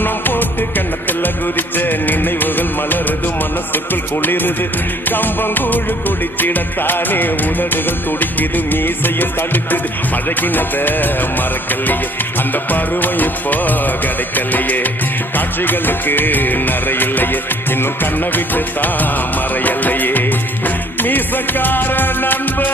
கண்ணம் போட்டு கண்ணத்துல குதிச்ச நினைவுகள் மலருது, மனசுக்குள் குளிருது. கம்பங்கூழு குடிச்சிடத்தானே உதடுகள் துடிக்குது, மீசையும் தடுக்குது. பழகினத மறக்கலையே, அந்த பருவம் இப்போ கிடைக்கலையே. காட்சிகளுக்கு நிறையில்லையே, இன்னும் கண்ணை விட்டு தான் மறையல்லையே. மீசக்கார நண்பா